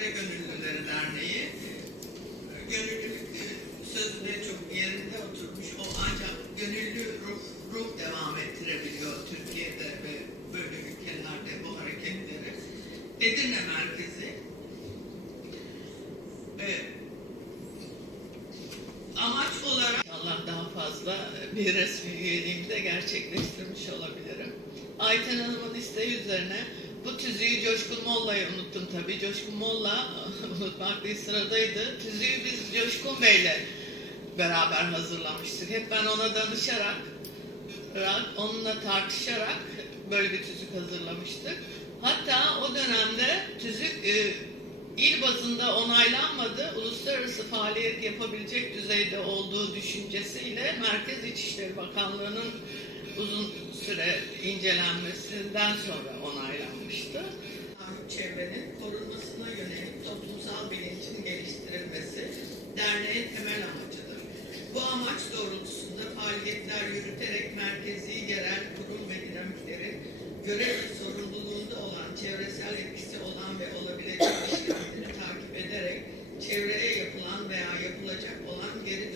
Çevre Gönüllüleri Derneği. Gönüllülük e, sözü de çok yerinde oturmuş. O ancak gönüllü ruh, ruh devam ettirebiliyor Türkiye'de ve böyle ülkelerde bu hareketleri. Edirne merkezi. E, amaç olarak Allah daha fazla bir resmi üyeliğimi de gerçekleştirmiş olabilirim. Ayten Hanım'ın isteği üzerine bu tüzüğü Coşkun Molla'yı unuttum tabii. Coşkun Molla unutmak değil sıradaydı. Tüzüğü biz Coşkun Bey'le beraber hazırlamıştık. Hep ben ona danışarak, onunla tartışarak böyle bir tüzük hazırlamıştık. Hatta o dönemde tüzük e, il bazında onaylanmadı. Uluslararası faaliyet yapabilecek düzeyde olduğu düşüncesiyle Merkez İçişleri Bakanlığı'nın uzun süre incelenmesinden sonra olmuştur. Çevrenin korunmasına yönelik toplumsal bilincin geliştirilmesi derneğin temel amacıdır. Bu amaç doğrultusunda faaliyetler yürüterek merkezi yerel kurum ve dinamiklerin görev ve sorumluluğunda olan çevresel etkisi olan ve olabilecek işlemleri takip ederek çevreye yapılan veya yapılacak olan geri